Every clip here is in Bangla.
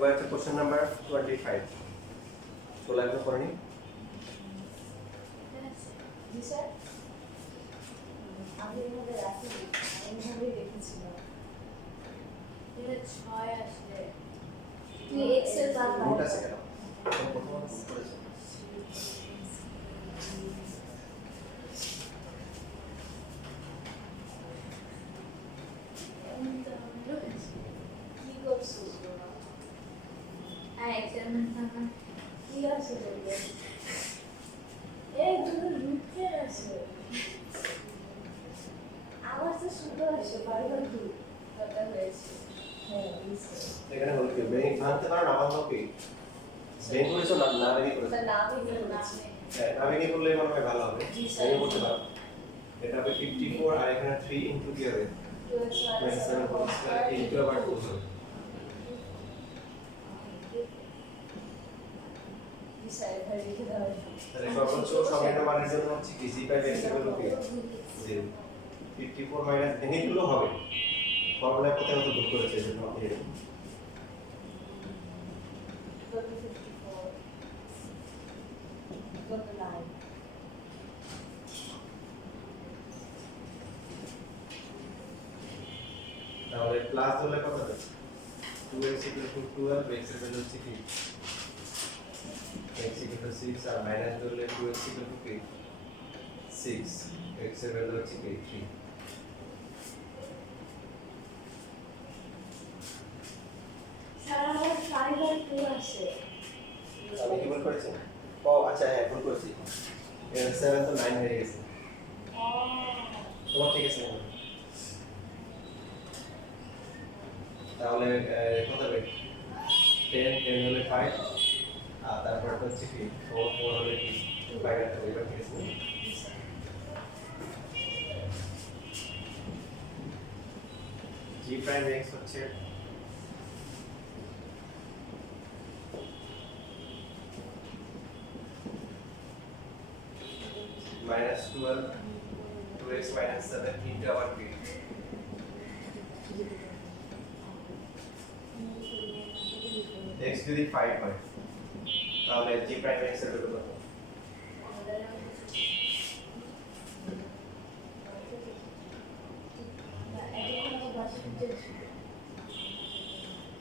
এবার হচ্ছে কোশ্চেন নাম্বার 25 চলে আসবে করে নি জি স্যার আমি এভাবে রাখিনি আমি এভাবেই দেখেছিলাম এটা 6 আসলে তুই এক্সেল বার রুট আছে কেন প্রথম রুট করেছে কি করছিস তোরা হ্যাঁ এক্সামিন থাকা কি আছে বলবে এই দুটো লুটে আছে আমার তো শুধু আছে বারবার দুটো কথা হয়েছে হ্যাঁ বুঝছি এখানে হলো কি ব্রেন ভাঙতে পারো না ভাঙলো কি ব্রেন করেছো না না ভেঙে করেছো তার নামই বলেছি হ্যাঁ না ভেঙে করলে মনে হয় ভালো হবে জি স্যার। ভেঙে করতে পারো এটা হবে 54 আর এখানে 3 ইনটু কি হবে ম্যাক্সিমাম কনস্ট্যান্ট ইনটু আবার 2 হবে জি স্যার এভাবে লিখে দেওয়া হয় তাহলে সর্বোচ্চ সময়ের মানের জন্য হচ্ছে কি G by X equal to 0 54 minus ভেঙে গুলো হবে ফর্মুলায় কোথায় কত ভুল করেছে এজন্য এরকম তাহলে প্লাস হলে কত হবে 2x 12 x এর ভ্যালু হচ্ছে কি x 6 আর মাইনাস ধরলে 2x কি 6 x এর ভ্যালু হচ্ছে কি 3 স্যার আমার 5 আর 2 আছে আমি কি ভুল করেছি ও আচ্ছা হ্যাঁ ভুল করেছি 7 তো 9 হয়ে গেছে তোমার ঠিক আছে তাহলে কত হবে 10 10 হলে 5 আর তারপর হচ্ছে কি 4 4 হলে কি 5 আর এবার ঠিক আছে g প্রাইম x হচ্ছে -12 2x - 7 into our p x যদি 5 হয় তাহলে g প্রাইম x এর ভ্যালু কত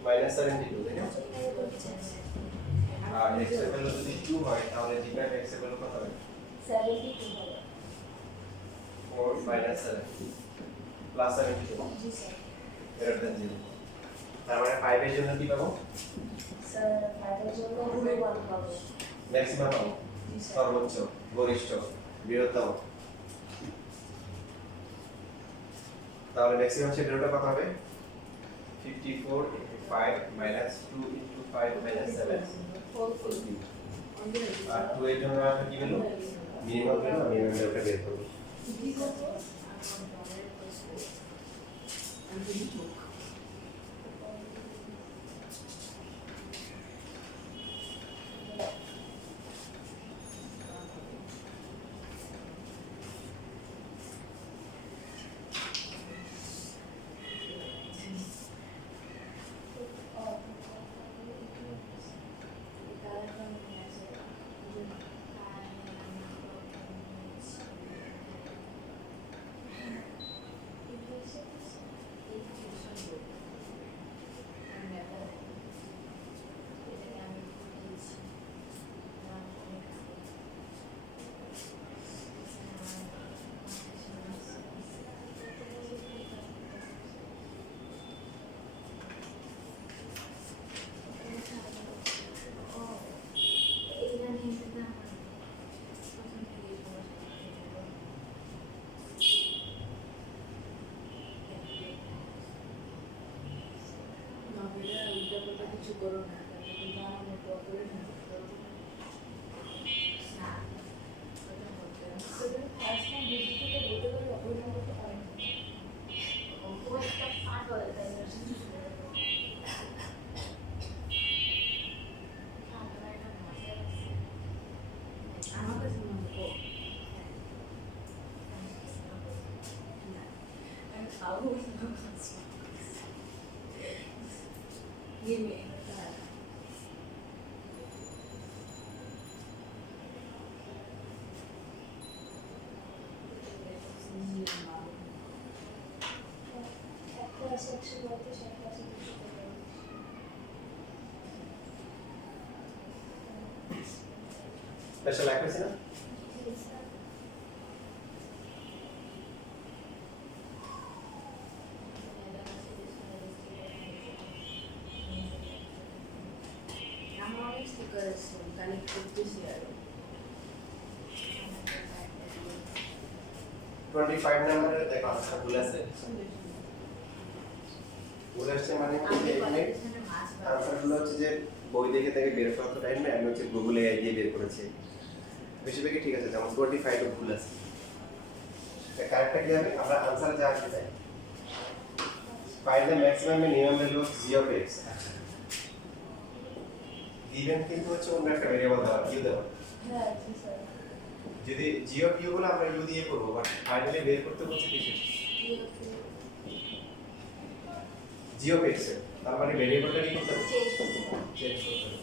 -72 তাই না আর x এর ভ্যালু যদি 2 হয় তাহলে g প্রাইম x এর ভ্যালু কত হবে 72 হবে 4 - 7 প্লাস 72 জি স্যার greater than 0 তার মানে 5 এর জন্য কি পাবো স্যার 5 এর জন্য 1 পাবো ম্যাক্সিমাম পাবো জি স্যার সর্বোচ্চ গরিষ্ঠ বৃহত্তম তাহলে ম্যাক্সিমাম সেট ভ্যালুটা কত হবে 54 into 5 minus 2 into 5 minus 7 আর 2 এর জন্য আমরা কি পেলাম মিনিমাম পেলাম মিনিমাম ভ্যালুটা বের করব কিছু করো না কিন্তু আমার করে না Give me. 132 একটা আছে 243 স্পেশাল অ্যাকুরেসি না আমার অনেক স্টিকার আছে কানেক্ট করতেছি আর 25 নম্বরে দেখো আনসার ভুল আছে ভুল আসছে মানে কি যে এখানে আনসারগুলো হচ্ছে যে বই দেখে দেখে বের করা তো টাইম না আমি হচ্ছে গুগলে এআই দিয়ে বের করেছি বেশিরভাগই ঠিক আছে যেমন 25 এ ভুল আছে কারেক্টটা কি হবে আমরা আনসার যা আসবে তাই find the maximum and minimum value of g of x given কিন্তু হচ্ছে অন্য একটা ভেরিয়েবল দেওয়া u দেওয়া হ্যাঁ জি স্যার যদি g of u বলে আমরা u দিয়ে করব বাট ফাইনালি বের করতে বলছে কিছু g of x এর তার মানে ভেরিয়েবলটা কি করতে হবে চেঞ্জ করতে হবে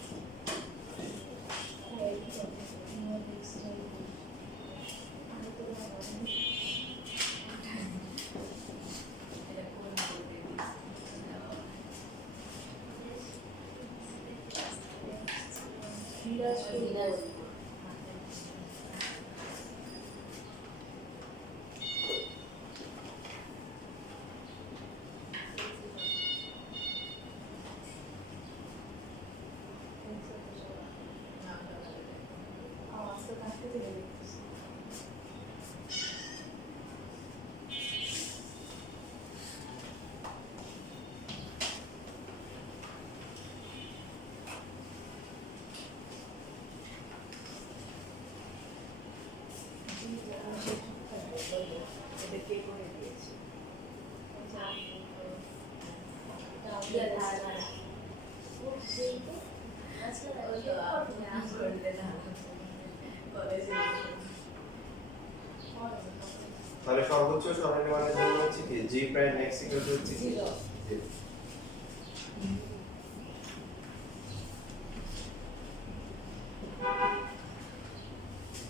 তাহলে সর্বোচ্চ স্বর্ণের মানের জন্য হচ্ছে কি g prime x equal to হচ্ছে কি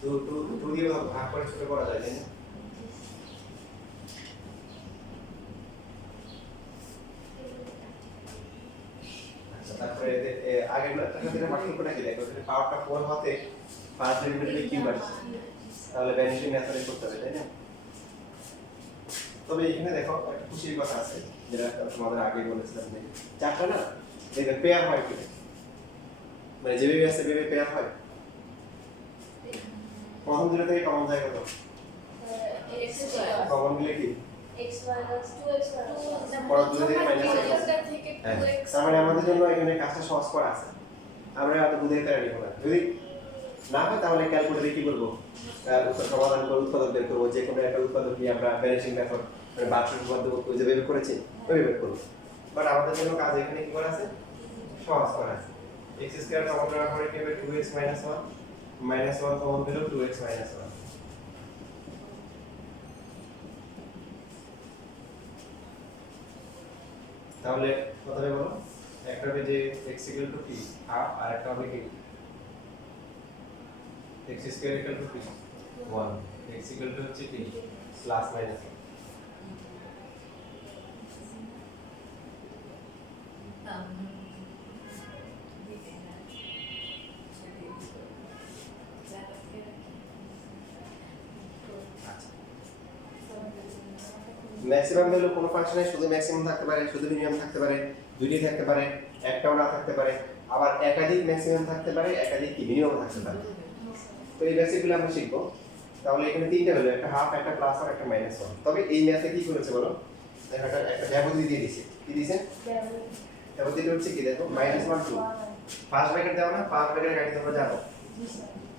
0 টু দিয়ে ভাগ করে ছোট করা যায় তাই না আচ্ছা তারপরে আগের টাকাতে পার্থক্যটা কি দেখো এখানে পাওয়ারটা 4 হতে 5 লিমিটের কিউব আসছে তাহলে ভ্যানিশিং মেথডে করতে হবে তাই না তবে এখানে দেখো একটা খুশির কথা আছে যেটা তোমাদের আগে বলেছিলাম যে চারটা না দেখবে পেয়ার হয় কি মানে যেভাবে আছে সেভাবে পেয়ার হয় প্রথম দুটো থেকে কমন যায় কত কমন দিলে কি x minus 2x পর দুটো থেকে মাইনাস থেকে হ্যাঁ 2x তার মানে আমাদের জন্য এখানে কাজটা সহজ করা আছে আমরা এত বুঝাইতে পারি না যদি না হয় তাহলে ক্যালকুলেটরে কি করব সমাধান করে উৎপাদক বের করব যে কোনো একটা উৎপাদক নিয়ে আমরা ভ্যানিশিং মেথড মানে বাক্সের মধ্যে ওই যে বের করেছি ওই বের করব বাট আমাদের জন্য কাজ এখানে কি করা আছে সহজ করা আছে x স্কয়ার কমন করার পরে কি হবে 2x 1 1 কমন দিলেও 2x 1 তাহলে কথাটা বলো একটা হবে যে x ইকুয়াল টু কি হাফ আর একটা হবে কি x স্কয়ার ইকুয়াল টু কি 1 x ইকুয়াল টু হচ্ছে কি প্লাস মাইনাস ম্যাক্সিমাম ভ্যালু কোনো ফাংশনে শুধু ম্যাক্সিমাম থাকতে পারে শুধু মিনিমাম থাকতে পারে দুইটি থাকতে পারে একটাও না থাকতে পারে আবার একাধিক ম্যাক্সিমাম থাকতে পারে একাধিক কি মিনিমাম থাকতে পারে তো এই বেসিকগুলো আমরা শিখবো তাহলে এখানে তিনটা হলো একটা হাফ একটা প্লাস আর একটা মাইনাস 1 তবে এই ম্যাথে কি করেছে বলো একটা একটা ব্যবধি দিয়ে দিয়েছে কি দিয়েছে ব্যবধিটা হচ্ছে কি দেখো -1 2 ফার্স্ট ব্র্যাকেট দাও না ফার্স্ট ব্র্যাকেটের কাহিনী তোমরা জানো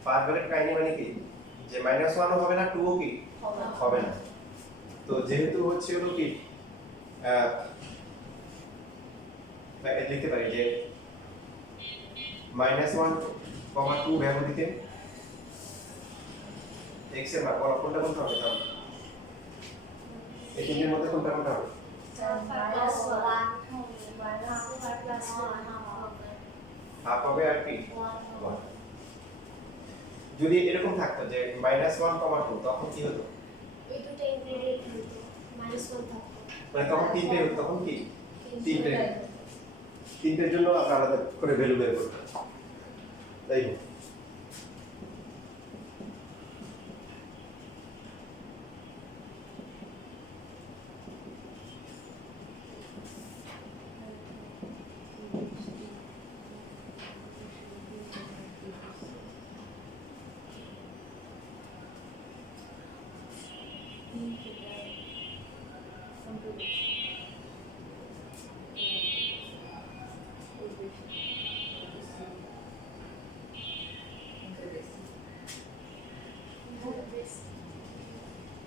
ফার্স্ট ব্র্যাকেট কাহিনী মানে কি যে -1 ও হবে না 2 ও কি হবে না তো যেহেতু হচ্ছে হলো কি লিখতে পারি যে -1, 2 ব্যবধিতে x এর মান কোনটা কোনটা হবে তাহলে এই তিনটির মধ্যে কোনটা কোনটা হবে হাফ হবে আর কি 1 যদি এরকম থাকতো যে -1, 2 তখন কি হতো এই দুটো ইনক্লুডেড হতো -1 থাকতো মানে তখন তিনটে হতো তখন কি তিনটে তিনটের জন্য আমরা আলাদা করে ভ্যালু বের করব তাই না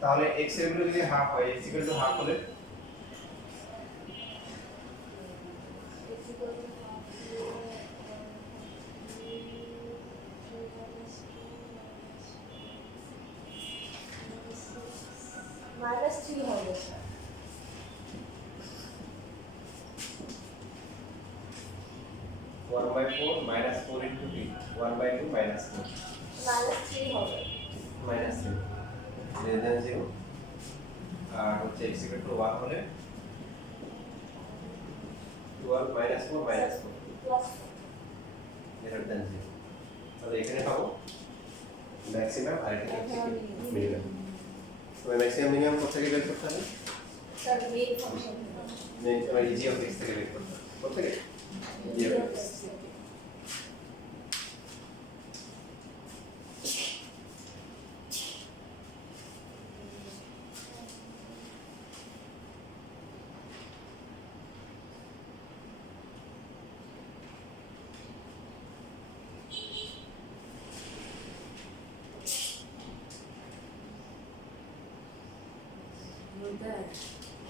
তাহলে x এর ভ্যালু যদি হাফ হয় x ইকুয়াল টু হাফ হলে -3 হবে sir 1/4 minus 4 into t 1/2 minus 4 -3 হবে minus 3 greater than 0 আর হচ্ছে x equal to 1 হলে 12 minus 4 minus 4 plus greater than 0 তাহলে এখানে পাবো ম্যাক্সিমাম আর এটা হচ্ছে মিনিমাম তো ম্যাক্সিমাম মিনিমাম কোথা থেকে বের করতে হবে স্যার মেইন ফাংশন মানে জি অফ x থেকে বের করতে হবে কোথা থেকে জি অফ x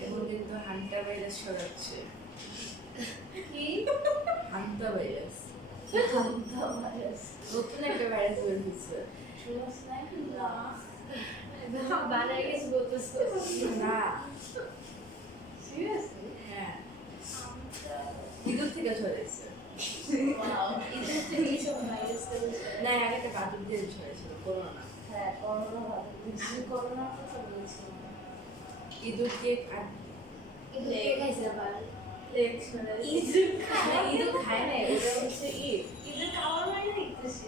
এখন কিন্তু হান্টা ভাইরাস ছড়াচ্ছে কি হান্টা ভাইরাস ভাইরাস নতুন একটা ভাইরাস বের হয়েছে শুনছ না বানাই গেছে বলতেছ না সিরিয়াসলি হ্যাঁ ইঁদুর থেকে ছড়াইছে ওয়াও এটা তো কিছু ভাইরাস না আগে একটা কার্টুন দিয়ে ছড়াইছিল করোনা হ্যাঁ করোনা ভাইরাস আমি করোনা কথা বলছি ইঁদুরকে কিন্তু কে খাইছে আবার ইঁদুর খায় না এটা হচ্ছে ইঁদুর খাওয়ার মানে দেখতেছি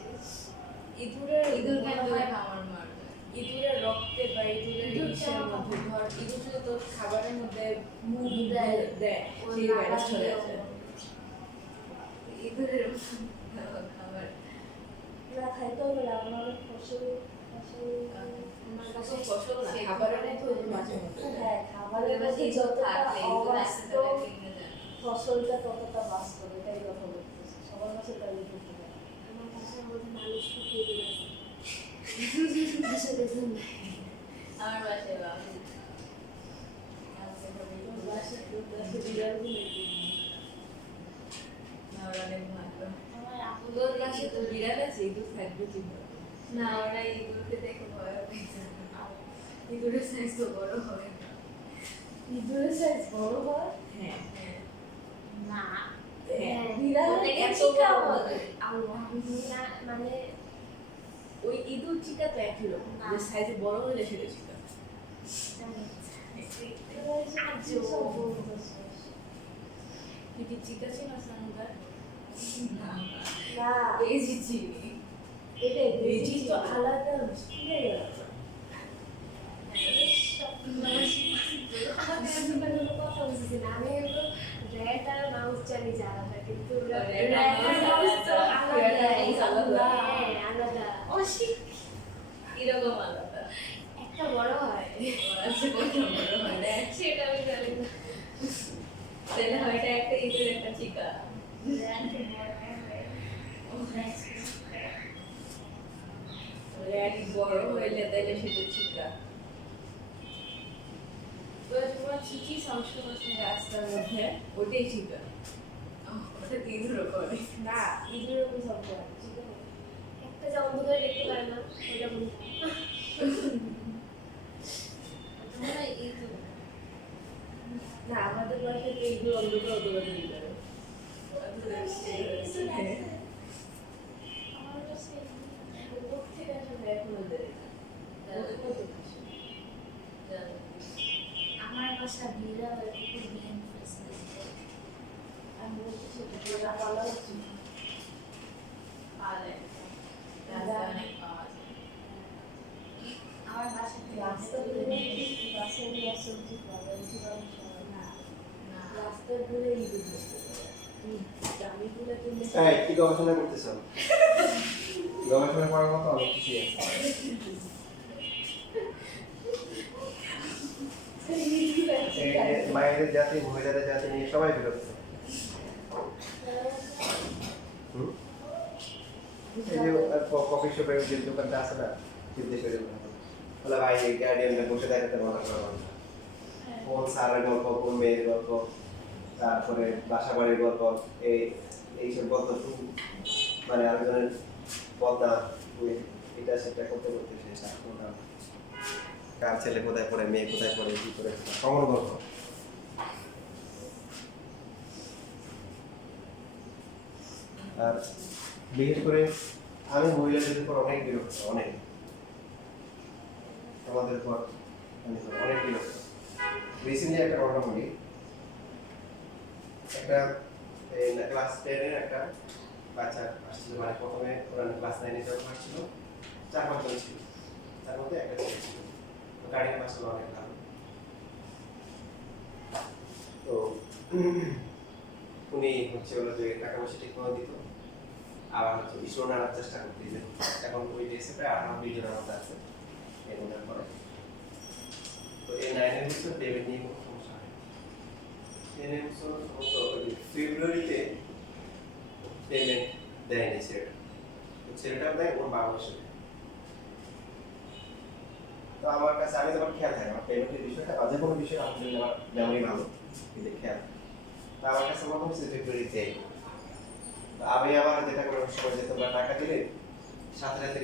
ইঁদুর কেন হয় খাওয়ার মারবে ইঁদুরের রক্তে বা ইঁদুরের ইঁদুর ইসের কেন মধ্যে ধর ইঁদুর যদি তোর খাবারের মধ্যে মুখ দেয়, দেয় ওই সেই ভাইরাস ছড়ে নাগালিও আছে ইঁদুরের খাবার না খাইতে হবে না আমার ফসল আমার কাছে ফসল না খাবারের মধ্যে ওদের মাঝে মধ্যে দেয়। হ্যাঁ খাবারের মধ্যে যতটা অবাস্তব ফসলটা ততটা বাস্তব এটাই কথা বলতেছি সবার কাছে তাই করতে পারে আমার ভাষার মধ্যে মানুষ শুকিয়ে দিয়েছে ভাষা দেখুন আমার বাসায় বাসা বিড়াল অনেক ভালো আমার আপন তোর কাছে তো বিড়াল আছে ইঁদুর থাকবে কি না ওরা ইঁদুরকে দেখে ভয় পেয়েছে ইঁদুরের সাইজ তো বড় হয় ইঁদুরের সাইজ বড় হয় হ্যাঁ না হ্যাঁ বিড়ালের এত চিকা বড় হবে আল্লাহ না মানে ওই ইঁদুর চিকা তো একই রকম যে সাইজে বড় হলে সেটা চিকা তুই কি চিকা ছিল সানুদার না বেজি চিনি এটাই বেজি তো আলাদা স্কুলে কথা বলছি না আমি এগুলো র্যাট আর মাউস জানি যে আলাদা কিন্তু র্যাট আর মাউস তো আলাদা হ্যাঁ আলাদা এরকম আলাদা একটা বড় হয় আছে কোনটা বড় হয় না সেটা আমি জানি না তাহলে হয়তো একটা ইঁদুর একটা চিকা র্যাট বড় হইলে তাহলে সেটা চিকা তো তোমার চিচি সংস্কার রাস্তার মধ্যে ওটাই চিকা ওটা ইঁদুরও করে না ইঁদুরের কোনো শব্দ হয় একটা যে অন্ধকারে দেখতে পারে না ওটা বলি না আমাদের বাসায় তো ইঁদুর অন্ধকার অন্ধকার দিতে পারে আমার কাছে থেকে আসলে এখনো দেয় আমার বাসা বিড়াল আর কুকুর বিয়ে ভালো হচ্ছে পাওয়া যায় রাস্তায় অনেক পাওয়া যায় আমার বাসা থেকে রাস্তা দূরে বাসে নিয়ে সবজি পাওয়া যায় না না রাস্তার দূরে দামিগুলো তুমি এই কি গবেষণা করতেছ? গবেষণা করার মতো অনেক কিছু আছে। এই যে মায়েদের জাতি মহিলাদের জাতি নিয়ে সবাই বিরক্ত। হুম? এই যে কফি শপের যে দোকানটা আছে না সিদ্ধেশ্বরের বলে ভাই এই গার্ডিয়ানরা বসে দেখাতে মনে করো কোন স্যারের গল্প কোন মেয়ের গল্প তারপরে বাসা বাড়ির গল্প এই এইসব গল্প মানে আরেকজনের বদনা এটা সেটা করতে করতে শেষ এখন কার ছেলে কোথায় পড়ে মেয়ে কোথায় পড়ে কি করে সমর গল্প। আর বিশেষ করে আমি মহিলাদের উপর অনেক বিরক্ত অনেক আমাদের উপর অনেক বিরক্ত। রিসেন্টলি একটা ঘটনা বলি একটা ক্লাস 10-এর একটা বাচ্চা আসছিল মানে প্রথমে ওরা ক্লাস 9-এ যখন আসছিল 4-5 জন ছিল তার মধ্যে একটা ছেলে ছিল গাড়ির মাসগুলো অনেক ভালো তো উনি হচ্ছে হলো যে টাকা পয়সা ঠিক মতো দিত আবার হচ্ছে ইসরো নেওয়ার চেষ্টা করতেছেন এখন ওই ডেসে প্রায় 18-20 জনের মতো আছে এগুলোর পরে তো এই 9-এর বছর পেমেন্ট নিয়ে কোনো সমস্যা হয় 10-এর বছর সম্ভবত ফেব্রুয়ারিতে পেমেন্ট দেয়নি ছেলেটা দেয় ওর বাবা বসে তো আমার কাছে আমি তখন খেয়াল থাকে আমার পেমেন্টের বিষয়টা যে কোনো বিষয় আলহামদুলিল্লাহ আমার মেমোরি ভালো কিন্তু খেয়াল তো আমার কাছে মনে হচ্ছে ফেব্রুয়ারিতে তো আমি আবার যেটা করে সময় যে তোমরা টাকা দিলে সাথে সাথে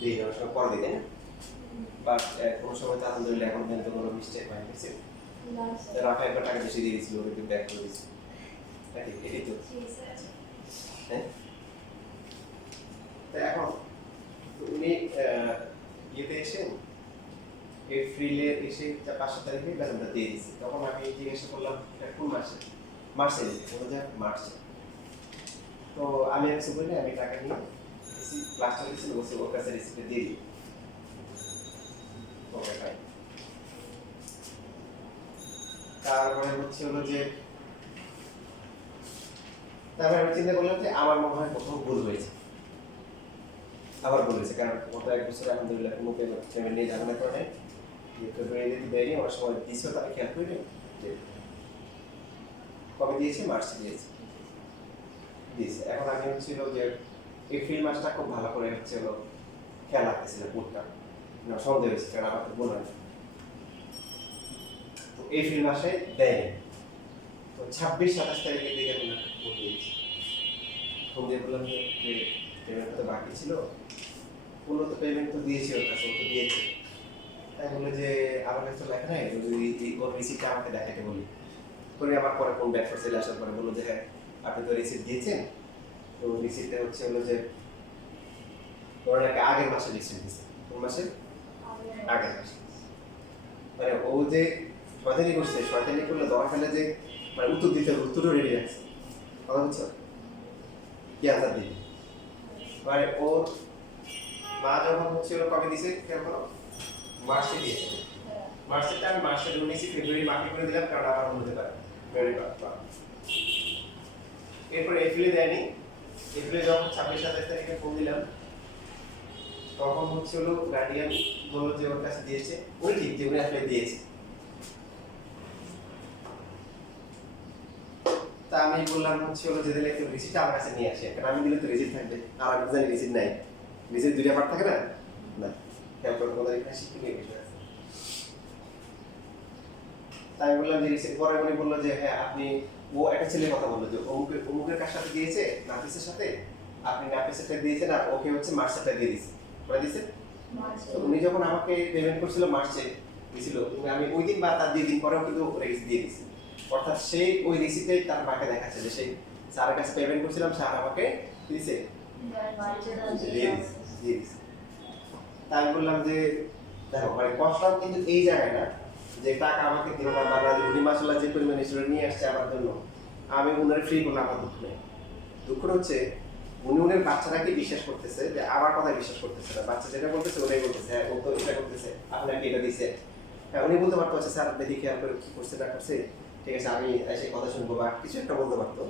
দিয়ে যাওয়ার সময় পরে দিলে বাট কোনো সময় তো আলহামদুলিল্লাহ এখন পর্যন্ত কোনো মিস্টেক হয় গেছে রাফা একবার টাকা বেশি দিয়ে দিয়েছিল ওকে ব্যাক করে দিয়েছি নাকি এটাই তো হ্যাঁ তো এখন উনি ইয়েতে এসে এপ্রিলে এসে 5 তারিখে বেতনটা দিয়ে দিয়েছে তখন আমি জিজ্ঞাসা করলাম এটা কোন মাসে মার্চে দিয়েছে বলে যে মার্চে তো আমি কিছু বলি আমি টাকা নিয়ে এসি ক্লাস চলেছিল বসে ওর কাছে রিসিপ্টটা দিয়ে দিই ওকে পাই তারপরে হচ্ছে হলো যে তারপরে আমি চিন্তা করলাম যে আমার মনে হয় কোথাও ভুল হয়েছে আবার বলেছে কারণ ওটা 1 বছর আলহামদুলিল্লাহ কোনো পেমেন্ট নেই জানানোর কারণে ফেব্রুয়ারিতে দেয়নি আমার সময় দিয়েছিল তাকে খেয়াল করিনি যে কবে দিয়েছে মার্চে দিয়েছে এখন আমি হচ্ছিল যে এপ্রিল মাসটা খুব ভালো করে হচ্ছে হলো খেয়াল রাখতেছিল বুটটা সন্দেহ হয়েছে কারণ আমার তো বলে তো এপ্রিল মাসে দেয়নি তো 26-27 তারিখে দিকে আমি ভোট দিয়েছি ফোন দিয়ে বললাম যে পেমেন্টটা তো বাকি ছিল পুরো তো পেমেন্ট তো দিয়েছি ওর কাছে ও তো দিয়েছে তাই বললো যে আমার কাছে তো লেখা নাই ওর রিসিপ্টটা আমাকে দেখাতে বলি করে আমার পরে কোন ব্যাক চলে আসার পরে বললো যে হ্যাঁ আপনি তো রিসিপ্ট দিয়েছেন তো রিসিপ্টটা হচ্ছে হলো যে ওর নাকি আগের মাসে রিসিপ্ট দিয়েছে কোন মাসে আগের মাসে মানে ও যে শয়তানি করছে শয়তানি করলে দরকার ফেলে যে মানে উত্তর দিতে উত্তরও রেডি রাখছে কথা বুঝছো কি আনসার দিবে মানে ওর মা যখন হচ্ছে ওরা কবে দিছে কেন মার্চে দিয়েছে মার্চেরটা আমি মার্চের 19 ফেব্রুয়ারি মার্কে করে দিলাম কারণ আমার হতে পারে ভেরি গুড এরপর এপ্রিলে দেয়নি এপ্রিলে যখন 26-27 তারিখে ফোন দিলাম তখন হচ্ছে হলো গার্ডিয়ান বললো যে ওর কাছে দিয়েছে ওই ঠিক যে উনি আসলে দিয়েছে তা আমি বললাম হচ্ছে হলো যে দিলে একটু রিসিপ্ট আমার কাছে নিয়ে আসে কারণ আমি দিলে তো রিসিপ্ট থাকবে আর আমি জানি রিসিপ্ট নাই রিসিপ্ট দুইটা পার্ট থাকে না না খেয়াল করে তোমাদের এখানে শিখতে বিষয় আছে তাই বললাম যে রিসিপ্ট পরে উনি বললো যে হ্যাঁ আপনি ও একটা ছেলের কথা বললো যে অমুকের কার সাথে দিয়েছে নাফিসের সাথে আপনি নাফিসেরটা দিয়েছেন আর ওকে হচ্ছে মার্চেরটা দিয়ে দিয়েছে করে দিয়েছে তো উনি যখন আমাকে পেমেন্ট করছিল মার্চে দিয়েছিল আমি ওই দিন বা তার 2 দিন পরেও কিন্তু রিসিপ্ট দিয়ে দিয়েছি অর্থাৎ সেই ওই রিসিপ্টে তার বাকি দেখাচ্ছে যে সেই স্যারের কাছে পেমেন্ট করছিলাম স্যার আমাকে দিয়েছে দিয়ে দিয়েছে তাই বললাম যে দেখো মানে কষ্টটা কিন্তু এই জায়গায় না যে টাকা আমাকে দিল না বা উনি মাসাল্লাহ যে পরিমাণ হিসেবে নিয়ে আসছে আমার জন্য আমি ওনার ফ্রি করলাম আমার দুঃখ নেই দুঃখটা হচ্ছে উনি উনি বাচ্চাটাকে বিশ্বাস করতেছে যে আমার কথা বিশ্বাস করতেছে না, বাচ্চা যেটা বলতেছে ওটাই বলতেছে, হ্যাঁ ও তো এটা করতেছে, আপনাকে এটা দিছে। হ্যাঁ উনি বলতে পারতো স্যার দেখি খেয়াল করে কি করছে না করছে, ঠিক আছে আমি এসে কথা শুনবো বা কিছু একটা বলতে পারতো।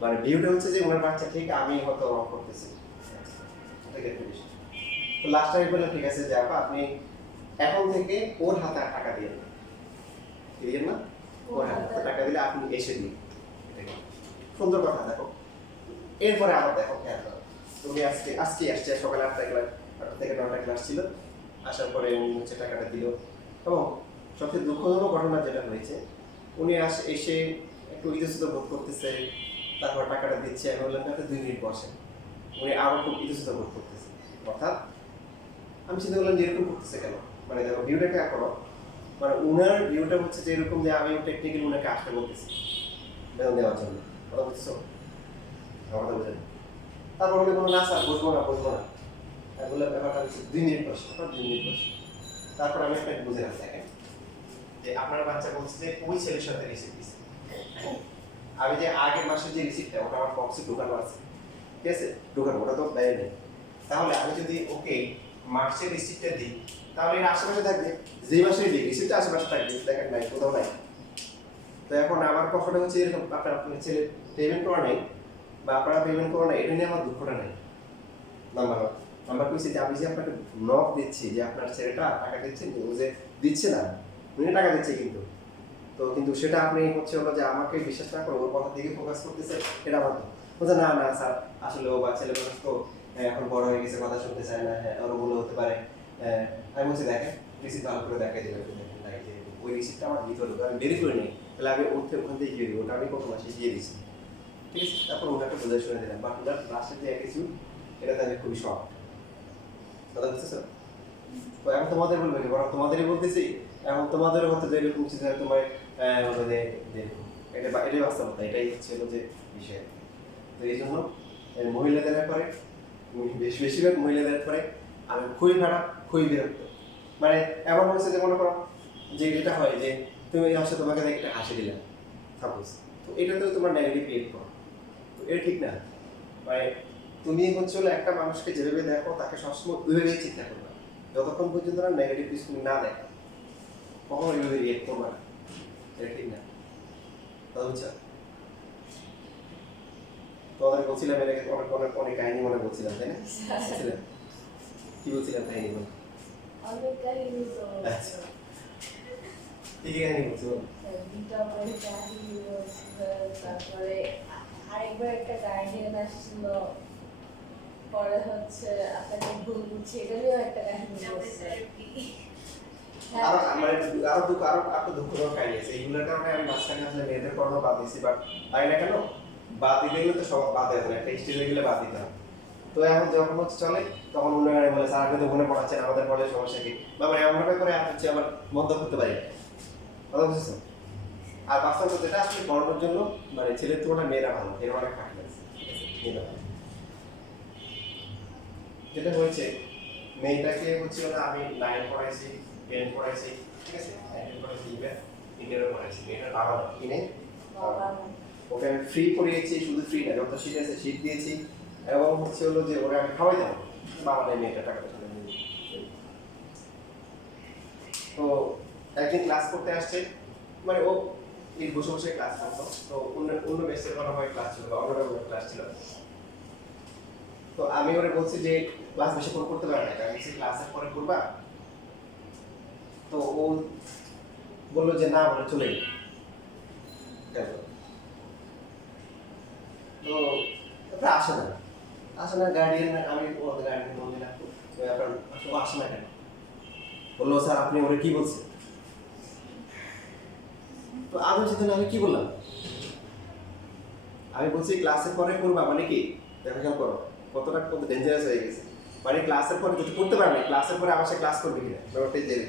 মানে ভিউটা হচ্ছে যে ওনার বাচ্চা ঠিক, আমি হয়তো রং করতেছি। তো লাস্ট টাইম বললাম ঠিক আছে যে আপা আপনি এখন থেকে ওর হাতে টাকা দিয়ে দেন, ঠিক না? ওর হাতে টাকা দিলে আপনি এসে দিন। সুন্দর কথা দেখো। এরপরে আবার দেখো খেয়াল করো, তুমি আজকে আসছে সকালে 8টা ক্লাস, 8টা থেকে 9টা ক্লাস ছিল, আসার পরে উনি হচ্ছে টাকাটা দিল। এবং সবচেয়ে দুঃখজনক ঘটনা যেটা হয়েছে, উনি এসে একটু ইতস্তত বোধ করতেছে, তারপর টাকাটা দিচ্ছে, আমি বললাম আপনি 2 মিনিট বসেন। উনি আরো খুব ইতস্তত বোধ করতেছে। অর্থাৎ আমি চিন্তা করলাম যে এরকম করতেছে কেন, মানে দেখো ভিউটা কে করো, মানে উনার ভিউটা হচ্ছে যে এরকম যে আমি টেকনিক্যালি উনাকে আসতে বলতেছি বেতন দেওয়ার জন্য, কথা বলতেছো কথা বুঝেন। তারপর উনি বললো না স্যার বসবো না। আমি বললাম ব্যাপারটা হচ্ছে 2 মিনিট বসে, 2 মিনিট বসে। তারপর আমি একটা বুঝে রাখছি দেখেন যে আপনার বাচ্চা বলছে যে ওই ছেলের সাথে রিসিপ্ট দিচ্ছে, আমি যে আগের মাসের যে রিসিপ্টটা ওটা আমার বক্সে ঢোকানো আছে, ঠিক আছে ঢোকানো, ওটা তো দেয় নেই। তাহলে আমি যদি ওকে মার্চের রিসিপ্টটা দিই তাহলে এর আশেপাশে থাকবে, যেই মাসে দিই রিসিপ্টটা আশেপাশে থাকবে, দেখেন নাই কোথাও নাই। তো এখন আমার কখনো হচ্ছে এরকম আপনার ছেলে পেমেন্ট করা নেই বা আপনারা পেমেন্ট করা নেই, এটা নিয়ে আমার দুঃখটা নেই। নাম্বার কইছে যে আমি যে আপনাকে নক দিচ্ছি যে আপনার ছেলেটা টাকা দিচ্ছে, ও যে দিচ্ছে না, উনি টাকা দিচ্ছে কিন্তু সেটা আপনি হচ্ছে হলো যে আমাকে বিশ্বাস না করে ওর কথা দিকে ফোকাস করতেছে, এটা আমার বলছে না না স্যার আসলে ও বা ছেলে মানুষ তো এখন বড় হয়ে গেছে, কথা শুনতে চায় না, হ্যাঁ ওরও বলে হতে পারে। আমি বলছি দেখেন রিসিপ্ট ভালো করে দেখাই দেবেন, দেখেন নাই যে ওই রিসিপ্টটা আমার দিতে হলো, আমি বেরি করে নিই, তাহলে আমি ওখান থেকে গিয়ে দিই, ওটা আমি কত মাসে দিয়ে দিচ্ছি, ঠিক আছে। তারপর ওনাকে বোঝাই শুনে দিলাম, বাট ওনার লাস্টের যে অ্যাটিটিউড এটাতে আমি খুবই শখ, কথা বুঝতেছো? তো এখন তোমাদের বলবে কি, বরং তোমাদেরই বলতেছি, এখন তোমাদেরও হতে যে এরকম চিন্তা তোমার মানে এটাই বাস্তবতা, এটাই হচ্ছে হলো যে বিষয়। তো এই জন্য মহিলাদের ব্যাপারে বেশিরভাগ মহিলাদের ব্যাপারে আমি খুবই খারাপ, খুবই বিরক্ত। মানে এমন হচ্ছে যে মনে করো যে যেটা হয় যে তুমি আসলে তোমাকে দেখে একটা হাসি দিলাম সাপোজ, তো এটাতেও তোমার নেগেটিভ ক্রিয়েট করো, তো এটা ঠিক না। মানে তুমি হচ্ছে হলো একটা মানুষকে যেভাবে দেখো তাকে সবসময় ওইভাবেই চিন্তা করবে, যতক্ষণ পর্যন্ত না নেগেটিভ কিছু তুমি না দেখো কখনো ওইভাবে রিয়েক্ট করবে না, এটা ঠিক না, কথা বুঝছো? তোমাদের বলছিলাম এর আগে অনেক কাহিনী মনে বলছিলাম, তাই না? বলছিলাম কি বলছিলাম কাহিনী বল? অনেক কাহিনী তো আচ্ছা কি কি কাহিনী বলছো? বিটমের কাহিনী বলছিল, তারপরে আরেকবার একটা গার্ডিয়ান আসছিল, পরে হচ্ছে আপনাকে ভুল বুঝছি, এটা নিয়েও একটা কাহিনী বলছে। আরো আরো দুঃখজনক কাহিনী আছে, এইগুলোর কারণে আমি মাঝখানে আসলে মেয়েদের পড়ানো বাদ দিয়েছি, বাট তাই না কেন বাদ দিতে গেলে তো সব বাদ দেওয়া যায়, একটা স্টেজে গেলে বাদ দিতে হবে। তো এখন যখন হচ্ছে চলে তখন উন্নয়নে বলে স্যার আপনি তো মনে পড়াচ্ছেন, আমাদের পড়ালে সমস্যা কি, বা মানে এমনভাবে করে আর হচ্ছে আবার বন্ধ করতে পারি, কথা বুঝেছো? আর বাস্তব যেটা আসলে পড়ানোর জন্য মানে ছেলের তুলনায় মেয়েরা ভালো, এর অনেক ফাঁকি আছে, ঠিক আছে মেয়েরা ভালো। যেটা হয়েছে মেয়েটাকে হচ্ছে আমি 9 পড়াইছি, 10 পড়াইছি, ঠিক আছে 9 পড়াইছি, ইন্টারও পড়াইছি, মেয়েটার বাবা কিনে ওকে আমি ফ্রি পড়িয়েছি, শুধু ফ্রি না যত শীত আছে শীত দিয়েছি, এবং হচ্ছে হলো যে ওরা আমি খাওয়াই দেবো, বাবা নেই মেয়েটা টাকা পয়সা নেই। তো একদিন ক্লাস করতে আসছে, মানে ও এই বসে বসে ক্লাস করতো, তো অন্য বেসের কোনো হয় ক্লাস ছিল বা অন্য ক্লাস ছিল, তো আমি ওরে বলছি যে ক্লাস বেশি করে করতে পারে না, কারণ ক্লাসের পরে করবা, তো ও বললো যে না বলে চলে গেল। তো তারপরে আসে না গার্ডিয়ান, আমি ওদের গার্ডিয়ান বললি না আপনার ও আসে না কেন, বললো স্যার আপনি ওরে কি বলছেন, তো আমি সেদিন আমি কি বললাম, আমি বলছি ক্লাসের পরে করবা মানে কি, দেখা খেয়াল করো কতটা কত ডেঞ্জারাস হয়ে গেছে, মানে ক্লাসের পরে কিছু করতে পারবে, ক্লাসের পরে আবার সে ক্লাস করবে কিনা ব্যাপারটাই জেনে।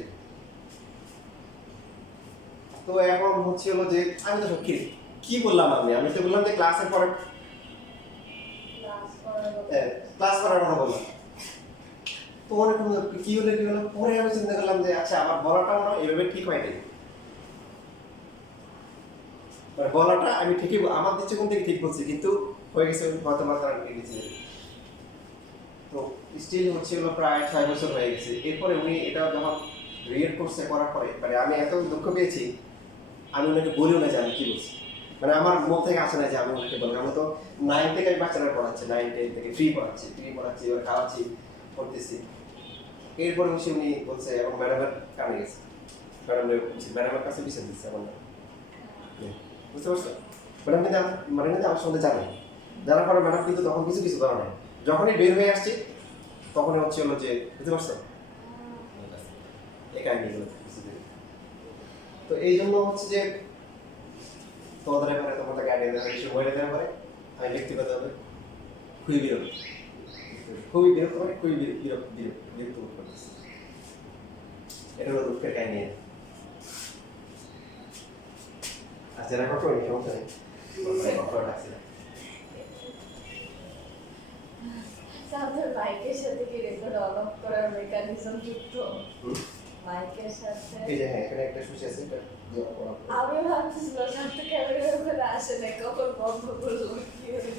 তো এখন হচ্ছে হলো যে আমি তো কি বললাম, আমি তো বললাম যে ক্লাসের পরে ক্লাস করার কথা বললাম, তো অনেক কি হলো পরে আমি চিন্তা করলাম যে আচ্ছা আমার বলাটা মনে হয় এভাবে ঠিক হয়নি, মানে বলাটা আমি ঠিকই আমার দৃষ্টিকোণ থেকে ঠিক বলছি, কিন্তু হয়ে গেছে হয়তো বা তারা নিচে। তো স্টিল হচ্ছে হলো প্রায় 6 বছর হয়ে গেছে। এরপরে উনি এটা যখন রিয়েট করছে, করার পরে মানে আমি এত দুঃখ পেয়েছি, আমি ওনাকে বলিও না যে আমি কি বলছি। মানে আমার মন থেকে আসে না যে আমি ওনাকে বলি। আমি তো 9 থেকে আমি বাচ্চারা পড়াচ্ছি, 9, 10 থেকে ফ্রি পড়াচ্ছি, এবার খাওয়াচ্ছি, করতেছি। এরপরে হচ্ছে উনি বলছে, এবং ম্যাডামের কানে গেছে, ম্যাডামের কাছে বিচার দিচ্ছে আমার নাম। বুঝতে পারছো? ম্যাডাম কিন্তু মানে কিন্তু আমার সঙ্গে জানে, জানার পরে ম্যাডাম কিন্তু তখন কিছু কিছু করা নাই। যখনই বের হয়ে আসছি তখনই হচ্ছে হলো যে, বুঝতে পারছো, এই কাহিনীগুলো। তো এই জন্য হচ্ছে যে তোমাদের ব্যাপারে, তোমাদের গাইডেন্স ব্যাপারে, এই সময় দেওয়ার পরে আমি ব্যক্তিগতভাবে খুবই বিরক্ত, মানে খুবই বিরক্ত বোধ করতেছি। এটা হলো দুঃখের কাহিনী। আচ্ছা, রেকর্ড করি, সমস্যা নেই, রেকর্ড আছে। আপনার মাইকের সাথে কি রেকর্ড অন অফ করার মেকানিজম যুক্ত? মাইকের সাথে এই যে হ্যাঁ, এখানে একটা সুইচ আছে, এটা আমি ভাবছিলাম সাথে ক্যামেরা করে আসে না, কখন বন্ধ করলো কি হলো।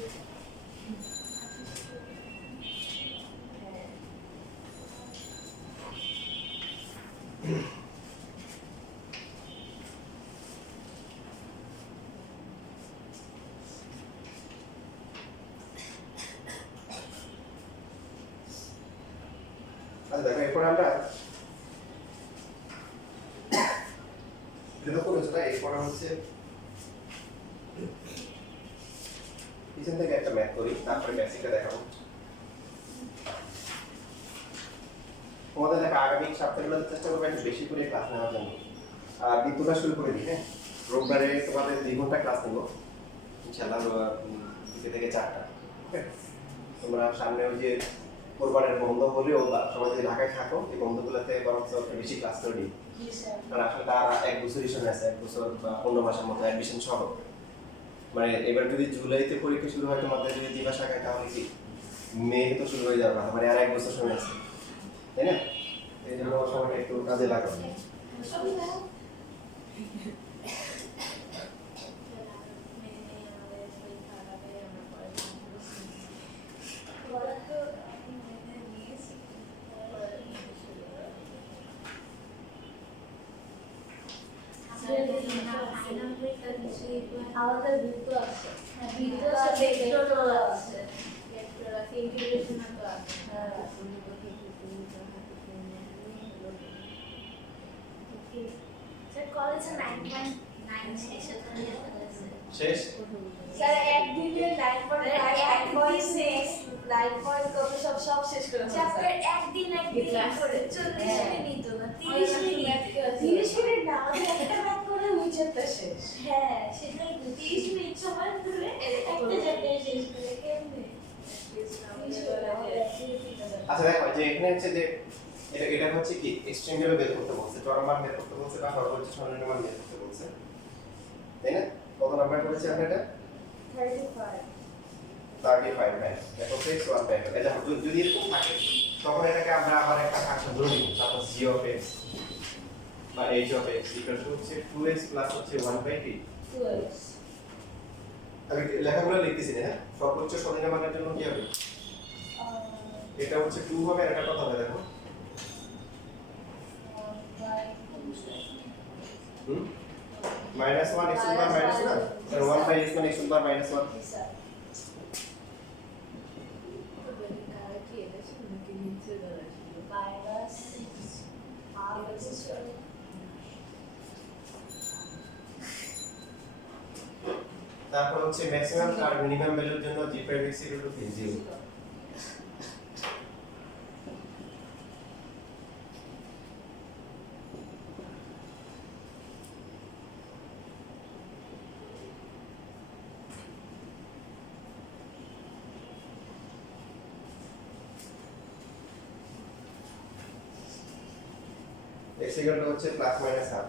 আচ্ছা দেখো, এরপর আমরা যেটা করেছো না, এরপর হচ্ছে পিছন থেকে একটা ম্যাথ করি, তারপরে বেসিকটা দেখাবো। তোমাদের দেখা আগামী সপ্তাহগুলোতে চেষ্টা করবে একটু বেশি করে ক্লাস নেওয়ার জন্য। আর বিদ্যুৎটা শুরু করে দিই, হ্যাঁ। রোববারে তোমাদের 2 ঘন্টা ক্লাস নেবো ইনশাআল্লাহ, 2 থেকে 4টা। তোমরা সামনে ওই যে কোরবানের বন্ধ হলেও বা সবাই যদি ঢাকায় থাকো, এই বন্ধগুলোতে বরঞ্চ বেশি ক্লাস করে নিই। কারণ আসলে তারা 1 বছরই সময় আছে, 1 বছর বা 15 মাসের মতো অ্যাডমিশন সহ। মানে এবার যদি জুলাইতে পরীক্ষা শুরু হয় তোমাদের, যদি 2 মাস আগে, তাহলে কি মে তো শুরু হয়ে যাবে, মানে আর 1 বছর সময় আছে, তাই না? এই জন্য সময়টা একটু কাজে লাগাও। আমাদের বৃত্ত আছে, বৃত্ত বৃত্ত আছে, আছে, ভেক্টরও ভেক্টর আছে, আছে। ভেক্টর আছে, ইন্টিগ্রেশনও তো আছে। হ্যাঁ। কলেজে 9.9 শেষ হতে হয়েছে। শেষ স্যার একদিনে 9.5 9 কত সব শেষ করে চ্যাপ্টার একদিন ক্লাস করে 40 হ্যাঁ। মিনিট নিত না 30 মিনিট। 30 মিনিট না, আমাদের একটা ম্যাথ করে ওই চ্যাপ্টার শেষ। হ্যাঁ সেটাই তো 30 মিনিট সময় ধরে একটা চ্যাপ্টার শেষ করে কেমনে? 30 মিনিট আমাদের activity টা দেয়। আচ্ছা দেখো, যে এখানে হচ্ছে যে এটা হচ্ছে কি এক্সট্রিম ভ্যালু বের করতে বলছে, চরম মান বের করতে বলছে, বা সর্বোচ্চ সর্বনিম্ন মান বের করতে বলছে, তাই না? কত নাম্বার করেছে আপনি এটা? 35 35, হ্যাঁ। দেখো x 1 পাই। এই দেখো, যদি এরকম থাকে তখন এটাকে আমরা আবার একটা ফাংশন ধরে নিব, তারপর g of x বা h of x equal to হচ্ছে 2x প্লাস হচ্ছে 1/t। 2x আমি লেখাগুলো লিখতেছি না, হ্যাঁ। সর্বোচ্চ সর্বনিম্ন মানের জন্য কি হবে? এটা হচ্ছে 2 হবে, আর এটা কত হবে দেখো? -1 x bar minus 1, আর 1/x1 x bar minus 1। তারপর হচ্ছে ম্যাক্সিমাম আর মিনিমাম ভ্যালুর জন্য g5x = 0। x = হচ্ছে প্লাস মাইনাস হাফ।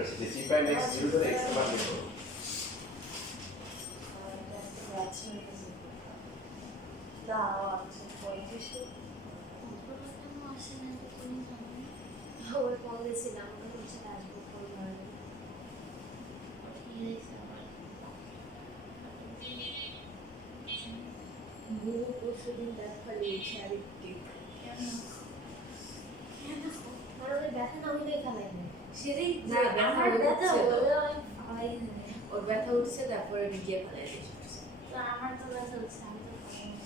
হচ্ছে যে জি প্রাইম এক্স জিরো ধরে এক্স এর মান বের করো। ওই ফোন দিয়েছিলাম ওটা হচ্ছে আসবো ফোন ধরে বহু পরশুদিন দেখা লিয়েছে আরেকটি আর ওদের ব্যথা না হলে ফেলাই না সেটাই না ব্যথা আমার ব্যথা উঠছে তো। হলে আমি ফালাই না ওর ব্যথা উঠছে তারপরে গিয়ে ফেলাই দিয়েছে তো আমার তো ব্যথা হচ্ছে আমি তো ফালাই না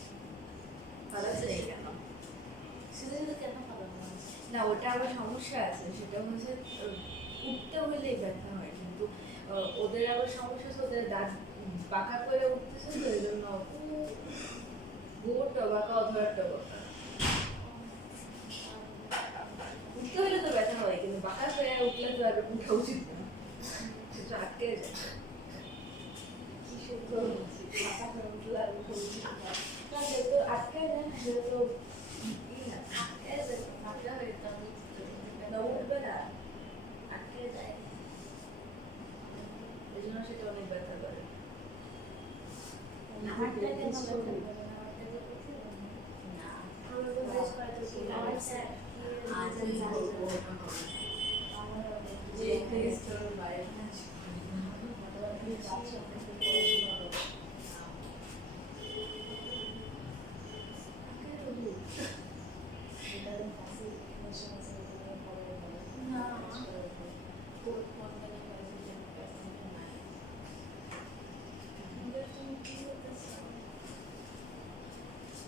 ফালাচ্ছে এই কেন শুধু শুধু কেন ফালাবো না ওটা আবার সমস্যা আছে সেটা হচ্ছে উঠতে হলেই ব্যথা হয় কিন্তু ওদের আবার সমস্যা আছে ওদের দাঁত বাঁকা করে উঠতেছে তো এই জন্য গোটা বাঁকা অধরাটা বাঁকা উঠতে হলে তো ব্যথা হয় কিন্তু বাঁকা করে উঠলে তো আর উঠা উচিত না সেটা আটকে যায় কি সুন্দর হচ্ছে মাথা করে উঠলে আর উঠে উঠে না যেহেতু আটকে যায় না সেহেতু আটকে যায় মাথা হয়ে তাহলে না উঠবে না আটকে যায় এই জন্য সেটা অনেক ব্যথা করে আমারটা কেন ব্যথা করে না আমারটা তো করতে না আমার তো বেশ কয়েকটা ছিল আমার স্যার আজ যে ফেস্টোর বাইরে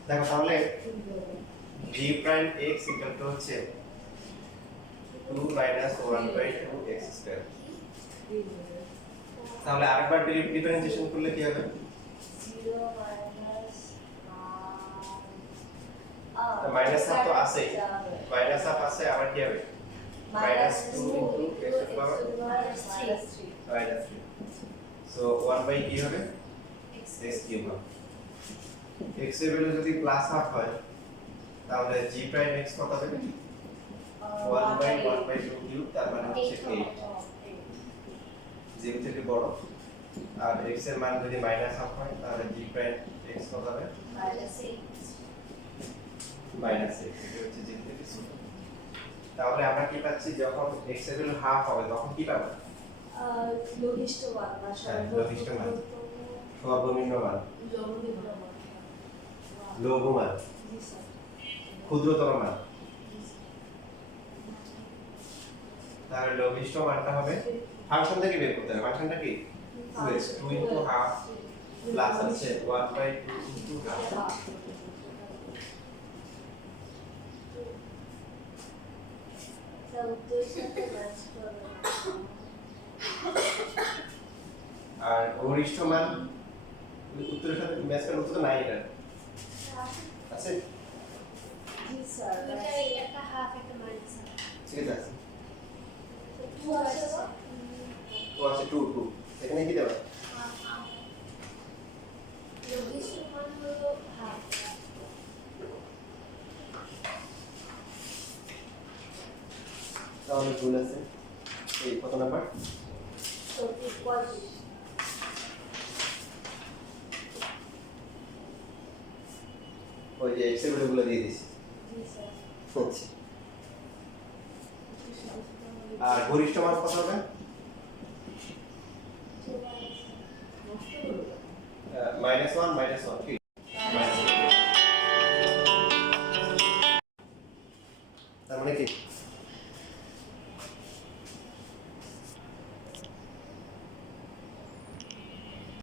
দেখো তাহলে জি প্রাইম এক্স ইকুয়াল টু হচ্ছে 2 মাইনাস 1/2 এক্স স্কয়ার। তাহলে আরেকবার ডিফারেন্সিয়েশন করলে কি হবে? 0 মাইনাস মাইনাস হাফ তো আছেই, মাইনাস হাফ আছে, আবার কি হবে? Minus 2 into x to power minus 3। So 1 কি হবে? এক্স কিউব হবে। এক্স এর ভ্যালু যদি প্লাস হাফ হয় তাহলে জি প্রাইম এক্স কত হবে? 1/1/2 কিউব, তার মানে হচ্ছে 8। 0 থেকে বড়। আর এক্স এর মান যদি মাইনাস হাফ হয় তাহলে জি প্রাইম এক্স কত হবে? মাইনাস 8। এটা হচ্ছে জি থেকে ছোট। তাহলে আমরা কি পাচ্ছি, যখন এক্স এর ভ্যালু হাফ হবে তখন কি পাবো? লঘিষ্ঠ মান বা হ্যাঁ, লঘিষ্ঠ মান। সর্বনিম্ন মান, লঘু মান, ক্ষুদ্রতর মান। তাহলে লঘিষ্ঠ মানটা হবে ফাংশন থেকে বের করতে হবে। ফাংশনটা কি? 2x 2 ইনটু হাফ প্লাস আছে 1/2 ইনটু হাফ। আর গরিষ্ঠ মান উত্তরের সাথে ম্যাচ করার উত্তর নাই এটা আছে, জি স্যার একটা হাফ একটা মাইনাস ঠিক আছে। 2 আছে তো আছে 2 এখানে কি দেব? লঘিষ্ঠ মান হলো হাফ তাহলে ভুল আছে। এই কত নাম্বার? 35 ওই যে এক্স এর ভ্যালুগুলো দিয়ে দিছি। জি স্যার আচ্ছা। আর গরিষ্ঠ মান কত হবে? -1 -1 ঠিক